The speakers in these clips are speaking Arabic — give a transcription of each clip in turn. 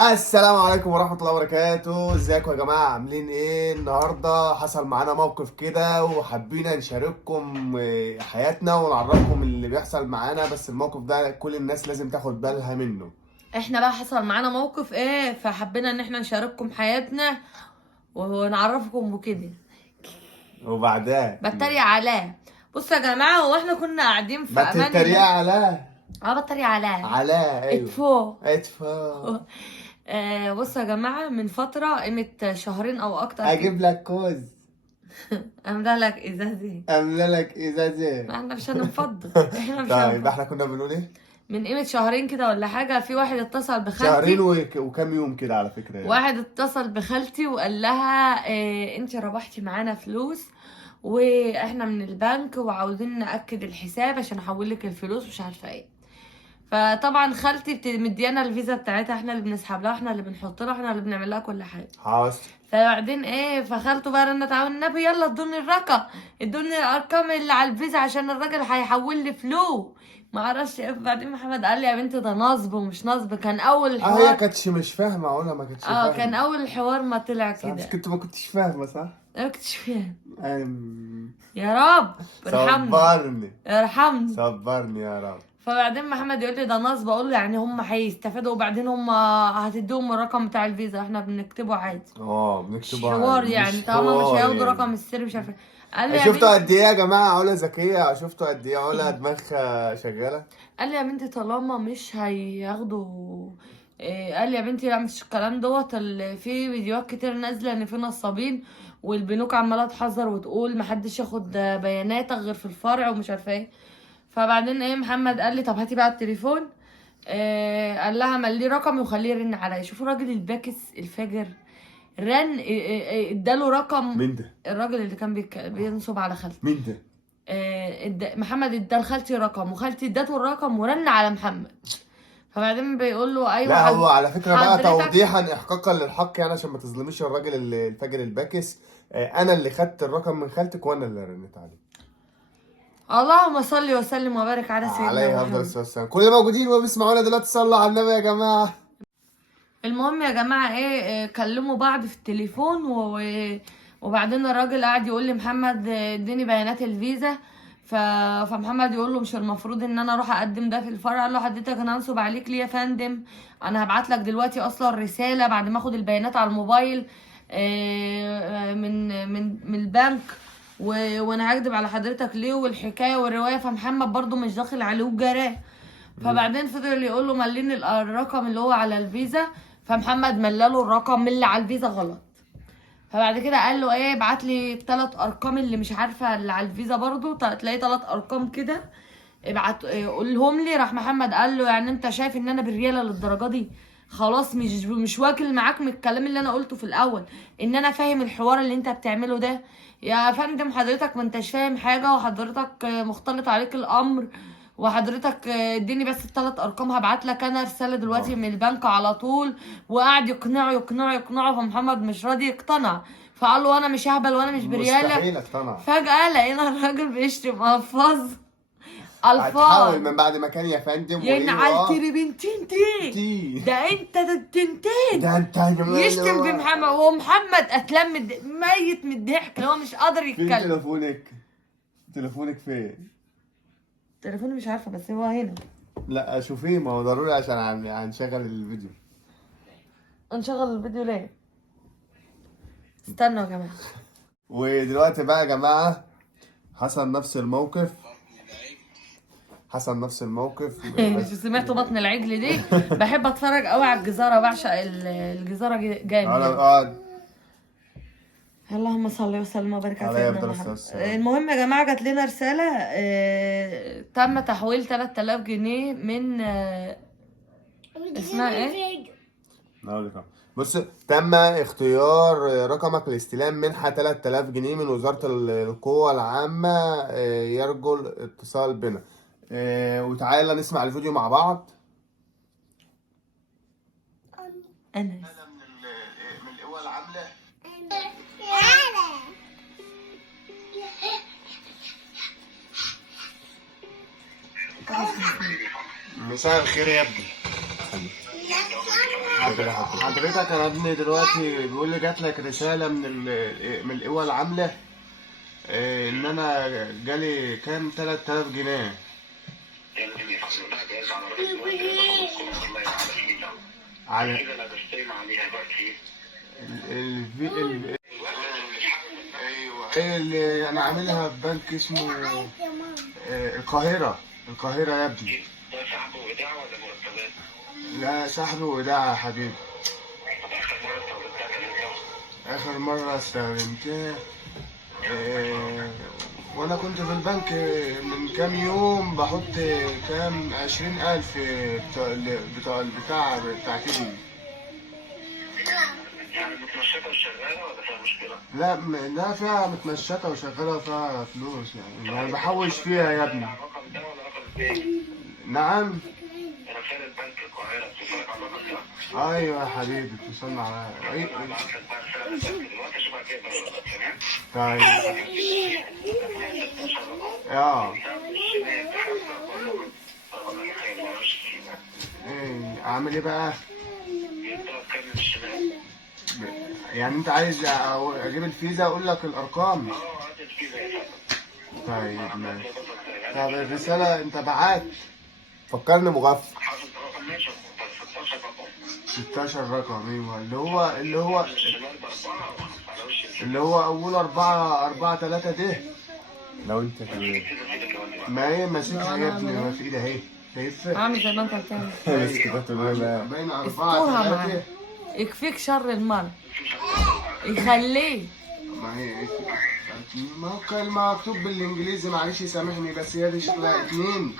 السلام عليكم ورحمة الله وبركاته. ازيكم يا جماعة؟ عاملين ايه؟ النهاردة حصل معانا موقف كده وحبينا نشارككم حياتنا ونعرفكم اللي بيحصل معانا، بس الموقف ده كل الناس لازم تاخد بالها منه. احنا بقى حصل معانا موقف فحبينا ان احنا نشارككم حياتنا ونعرفكم وكده. وبعدها بتريق عليه. بصوا يا جماعه، هو احنا كنا قاعدين في ما امان تتريق الله. عليها. بتريق عليه. ايوه. اتفو. بصوا يا جماعه، من فتره قيمه شهرين او اكتر اجيب لك كوز. املا لك ازازه. املا لك ازازه. احنا مش هنفضل. احنا مش طيب هنفضل. احنا كنا بنقول ايه؟ من قيمه شهرين كده ولا حاجه، في واحد اتصل بخالتي. شهرين وكام يوم كده على فكرة يعني. واحد اتصل بخالتي وقال لها انت ربحتي معانا فلوس واحنا من البنك وعاوزين ناكد الحساب عشان احولك الفلوس مش عارفه ايه. فطبعا خالتي مديانا الفيزا بتاعتها، احنا اللي بنسحب لها، احنا اللي بنحط لها، احنا اللي بنعمل لها كل حاجه. حاضر. فبعدين فخالته بقى رنت على النبي، يلا ادوني الرقم، ادوني الارقام اللي على الفيزا عشان الراجل هيحول لي فلوس. ما اعرفش ايه. بعدين محمد قال لي يا بنتي ده نصب ومش نصب. كان اول الحوار. هي كانتش مش فاهمة، اقولها ما كانتش فاهمة. كان اول الحوار ما طلع صح، كده. بس كنت ما كنتش فاهمة صح؟ انا ما كنتش فاهم. أم... يا رب ارحمني. صبرني ارحمني. صبرني يا رب. فبعدين محمد يقول لي ده نصب، اقول له يعني هم هيستفادوا وبعدين هم هتديهم الرقم بتاع الفيزا، احنا بنكتبه عادي. بنكتبه مش حوار يعني، طالما مش هياخدوا رقم السر مش عارفه. قال لي يا شفتوا بنتي، قد ايه يا جماعة علا ذكية؟ شفتوا قد ايه علا دماغها شغالة؟ قال لي يا بنتي طالما مش هياخدوا قال لي يا بنتي لا مش الكلام دوت. في فيديوهات كتير نازله ان في نصابين والبنوك عماله تحذر وتقول محدش ياخد بياناتك غير في الفرع ومش عارفه ايه. فبعدين محمد قال لي طب هاتي بقى التليفون. قال لها مليه رقمي وخليه يرن عليا. شوفوا الراجل الباكس الفاجر، رن اداله رقم. مين ده؟ الراجل اللي كان بينصب على خالتي. مين ده؟ محمد ادى لخالتي رقم وخالتي ادته الرقم ورن على محمد. فبعدين بيقول له ايوه لا هو على فكرة بقى حضرتك. توضيحا احقاقا للحق يعني عشان ما تظلميش الراجل الفاجر الباكس. انا اللي خدت الرقم من خالتك وانا اللي رنيت عليه. اللهم صل وسلم وبارك على سيدنا عليه افضل محمد. الصلاة والسلام. كل اللي موجودين وبيسمعونا دلوقتي صلوا على النبي يا جماعة. المهم يا جماعه كلموا بعض في التليفون وبعدين الراجل قاعد يقول لي محمد اديني بيانات الفيزا. فمحمد يقول له مش المفروض ان انا اروح اقدم ده في الفرع؟ قال له حضرتك انا هنصب عليك ليه يا فندم؟ انا هبعت لك دلوقتي اصلا رساله بعد ما اخد البيانات على الموبايل من البنك وانا هكدب على حضرتك ليه والحكايه والروايه. فمحمد برضو مش داخل عليه وجراه. فبعدين فضل يقول له مليني الرقم اللي هو على الفيزا. فمحمد ملاله الرقم اللي على الفيزا غلط. فبعد كده قال له ابعت لي الثلاث ارقام اللي مش عارفه اللي على الفيزا برضو، تلاقي 3 ارقام كده ابعت قولهم لي. راح محمد قال له يعني انت شايف ان انا بالرياله للدرجه دي؟ خلاص مش واكل معاك من الكلام اللي انا قلته في الاول ان انا فاهم الحوار اللي انت بتعمله ده يا فندم. حضرتك ما انتش فاهم حاجه وحضرتك مختلط عليك الامر. وحضرتك اديني بس ال3 ارقام هبعت لك انا رساله دلوقتي من البنك على طول. وقعد يقنعه فمحمد مش راضي يقتنع. فقال له انا مش ههبل وانا مش برياله. مستحيل اقتنع. فجاه لقينا الراجل بيشتم الفاظ هتحاول من بعد ما كان يا فندم ينعل تربنتين تي. ده انت تنتين. ده انت يشتم في محمد ومحمد اتلم ميت من الضحك اللي هو مش قادر فين يتكلم. تليفونك فين؟ تليفوني مش عارفه بس هو هنا. لا شوفيه، ما هو ضروري عشان هنشغل الفيديو. نشغل الفيديو ليه؟ استنوا يا جماعه. ودلوقتي بقى يا جماعه حصل نفس الموقف. مش سمعتوا بطن العجل دي؟ بحب اتفرج قوي على الجزاره، بعشق الجزاره جامد. اللهم صل وسلم وبارك على سيدنا محمد. المهم يا جماعه جات لنا رساله تم تحويل 3000 جنيه من اسمها ايه؟ بص، تم اختيار رقمك لاستلام منحة 3000 جنيه من وزارة القوى العامة. يرجو الاتصال بنا. وتعالى نسمع الفيديو مع بعض. أنا من القوى العاملة. مساء الخير يا ابني. كده حضرتك انا ابني دلوقتي بيقول لي جات لك رساله من القوى العامله، ان انا جالي كام 3000 جنيه. على كده انا بستلم عليها بقى ايوه اللي انا عاملها في بنك اسمه القاهره يا ابني. ده سحب وداع ولا مرتبات؟ لا سحب وداع يا حبيبي. اخر مره استخدمتها وانا كنت في البنك من كام يوم بحط كام 20,000 بتاع كده. يعني متمشكة وشغالة ولا فيها مشكلة؟ لا فيها متمشكة وشغالة وفيها فلوس يعني بحوش فيها يا ابني. الرقم ده ولا رقم تاني؟ نعم؟ رسالة بنك القاهرة بتوصلك على الرقم ده؟ ايوه يا حبيبي بتوصلنا على طيب. ايه اعمل ايه بقى؟ يعني انت عايز اجيب الفيزا اقول لك الارقام؟ طيب ماشي. طب الرسالة انت بعت فكرني مغفل. 16 رقم ايوه اللي هو اول 4 3 ده. لو انت كمان ما هي ماسكها يا ابني ما في ايدها اهي شايفها؟ عامل زي ما انت بتعمل. بس كده تمام. باين 4 3 يكفيك شر المرض يخليه. ما هي ما هو كلمة مكتوب بالانجليزي معلش سامحني بس هي دي شكلها 2.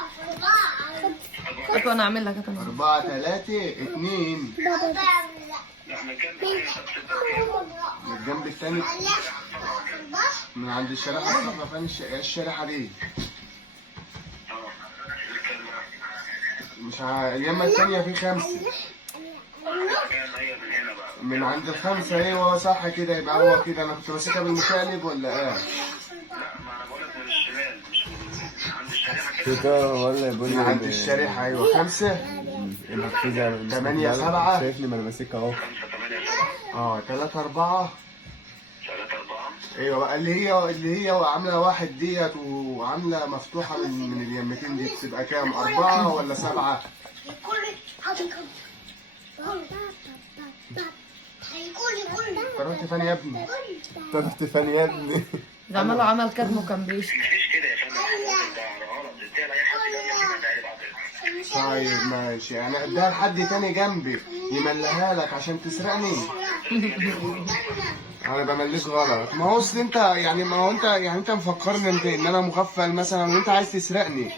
انا اعمل لك 4 3 2. من الجنب التاني من عند الشريحة الصفرا فين الشريحة دي؟ مش اليمة التانية في 5. من عند ال5 ايوه صح كده يبقى هو كده. انا كنت ماسكها بالمشقلب ولا ايه؟ لا ما انا بقولك من الشمال مش من عند الشريحة كده ولا من عند الشريحة ايوه 5. النفذة 8 7 شايفني ما انا ماسكها اهو 3 4 ايوه بقى اللي هي عامله 1 ديت وعامله مفتوحه من اليمتين دي بتبقى كام 4 ولا 7؟ رحت فين يا ابني؟ رحت فين يا ابني؟ زماله عمل كتم وكان بيشتم. طيب ماشي يعني اديها لحد تاني جنبي يملها لك عشان تسرقني. انا بمليك غلط. ما هو اصل انت يعني ما هو انت يعني انت مفكرني ان انا مغفل مثلا وانت عايز تسرقني.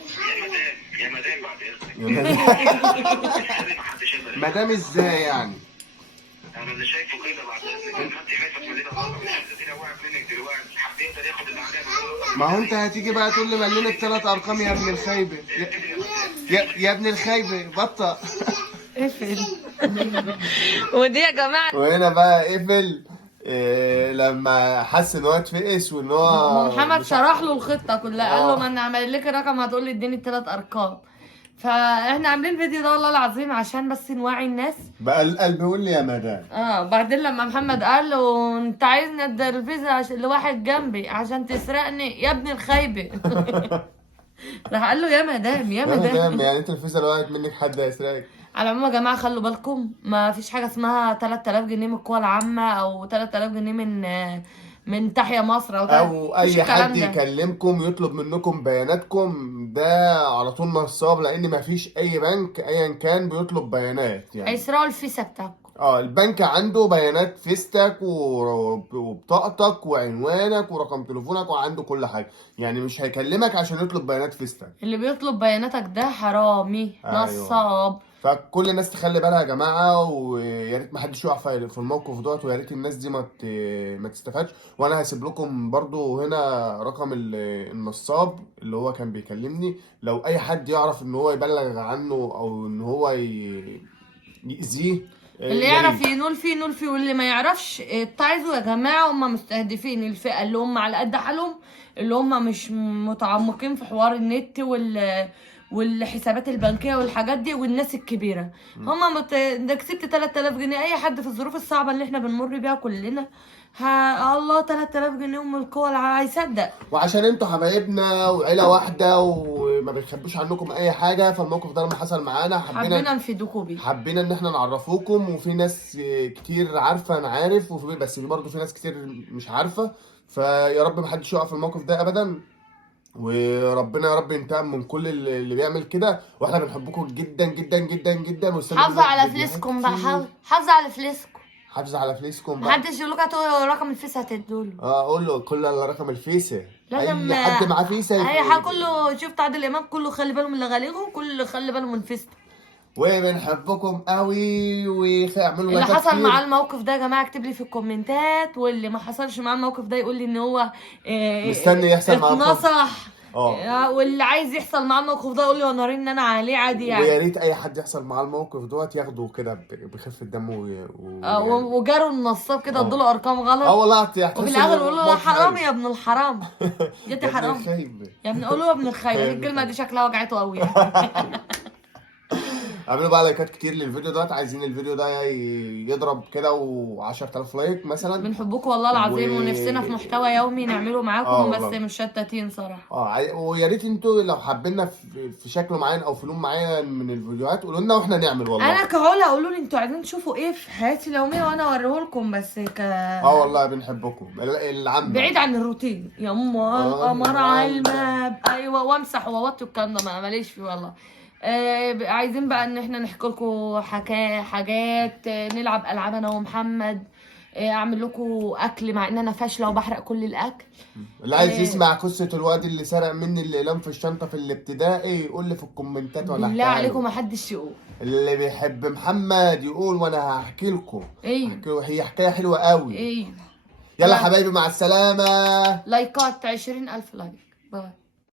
يا مدام بعد اذنك. مدام ازاي يعني؟ انا اللي شايفه كده بعد اذنك انت خايفه تملينا غلط الحته وقعت منك دلوقتي حد يقدر ياخد اللي عليها. ما هو انت هتيجي بقى تقول لي ملينا ال3 ارقام يا ابن الخايبه يا ابن الخايبه بطأ. اقفل. ودي يا جماعه وهنا بقى قفل لما حس ان هو اتفقس وان هو محمد شرح له الخطه كلها. قال له ما انا عامل لك الرقم هتقول لي اديني ال3 ارقام. فاحنا عاملين الفيديو ده والله العظيم عشان بس نوعي الناس. بقى القلب بيقول لي يا مدام. بعدين لما محمد قال له انت عايزني ادي الفيزا لواحد جنبي عشان تسرقني يا ابن الخايبه. راح قال له يا مدام يا مدام يعني انت الفيزا لو وقعت منك حد هيسرقك. على العموم يا جماعه خلوا بالكم ما فيش حاجه اسمها 3000 جنيه من القوى العامه او 3000 جنيه من تحيا مصر او اي حد يكلمكم يطلب منكم بياناتكم ده على طول نصاب، لان ما فيش اي بنك ايا كان بيطلب بيانات يعني هيسرقوا الفيزا بتاعكم. البنك عنده بيانات فيستك وبطاقتك وعنوانك ورقم تليفونك وعنده كل حاجه، يعني مش هيكلمك عشان يطلب بيانات فيستك. اللي بيطلب بياناتك ده حرامي نصاب. فكل الناس تخلي بالها يا جماعه، ويا ريت ما حدش يقع في الموقف دوت، ويا ريت الناس دي ما تستفادش. وانا هسيب لكم برضو هنا رقم النصاب اللي هو كان بيكلمني، لو اي حد يعرف ان هو يبلغ عنه او ان هو يأذيه. اللي يعرف ينول فيه واللي ما يعرفش اتعظوا يا جماعه. هم مستهدفين الفئه اللي هم على قد حالهم، اللي هم مش متعمقين في حوار النت والحسابات البنكيه والحاجات دي والناس الكبيره. ده كسبت 3000 جنيه. اي حد في الظروف الصعبه اللي احنا بنمر بيها كلنا الله 3000 جنيه ام القوى هيصدق. وعشان انتوا حبايبنا وعيله واحده وما بنخبوش عنكم اي حاجه، فالموقف ده لما حصل معانا حبينا نفيدوكوا بيه، حبينا ان احنا نعرفوكم. وفي ناس كتير عارفه انا عارف، بس برضه في ناس كتير مش عارفه. فيا رب محدش يقع في الموقف ده ابدا، وربنا يا رب ينتقم من كل اللي بيعمل كده. واحنا بنحبكم جدا جدا جدا جدا. حافظوا على فلوسكم بقى، حافظوا على فلوسكم، حافظ على فلوسكم بقى. محدش يقول لك هاتوا رقم الفيس هتدوله. قول له كل على رقم الفيسه. لازم اي حد معاه فيسه اي حاجه كله. شفت عادل امام كله خلي باله من اللي غاليه، كله خلي باله من فيسته. وبنحبكم قوي واعملوا اللي حصل معاه الموقف ده يا جماعه اكتب لي في الكومنتات، واللي ما حصلش معاه الموقف ده يقول لي ان هو مستني يحصل معاه اتنصح. واللي عايز يحصل معاه الموقف ده يقول لي ونورين ان انا عليه عادي يعني. ويا ريت اي حد يحصل معاه الموقف دوت ياخده كده بخفه دم وجاروا النصاب كده ادوا له ارقام غلط. والله وفي الاخر يقولوا له حرام يا ابن الحرام. جيت حرام يا ابن، قولوا له يا ابن الخايب. الكلمه دي شكلها وجعته قوي يعني. اعملوا بقى لايكات كتير للفيديو ده، عايزين الفيديو ده يضرب كده و10000 لايك مثلا. بنحبكم والله العظيم ونفسنا في محتوى يومي نعمله معاكم، بس مش شتاتين صراحه. ويا ريت انتوا لو حابيننا في شكل معين او في لون معين من الفيديوهات قولوا لنا واحنا نعمل. والله انا كعلا قولوا لي انتوا عايزين تشوفوا ايه في حياتي اليوميه وانا اوريه لكم، بس والله بنحبكم العم بعيد عن الروتين يا القمر على الباب. ايوه، وامسح واوطي والكلام ده ماليش فيه والله. عايزين بقى ان احنا نحكي لكم حاجات، نلعب العاب انا ومحمد، اعمل لكم اكل مع ان انا فاشله وبحرق كل الاكل. اللي عايز يسمع قصه الواد اللي سرق مني الاقلام في الشنطه في الابتدائي يقول لي في الكومنتات وانا بالله عليكم ما حدش يقول. اللي بيحب محمد يقول وانا هحكي لكم. هي حكايه حلوه قوي. ايوه يلا حبايبي مع السلامه. لايكات 20000 لايك. باي.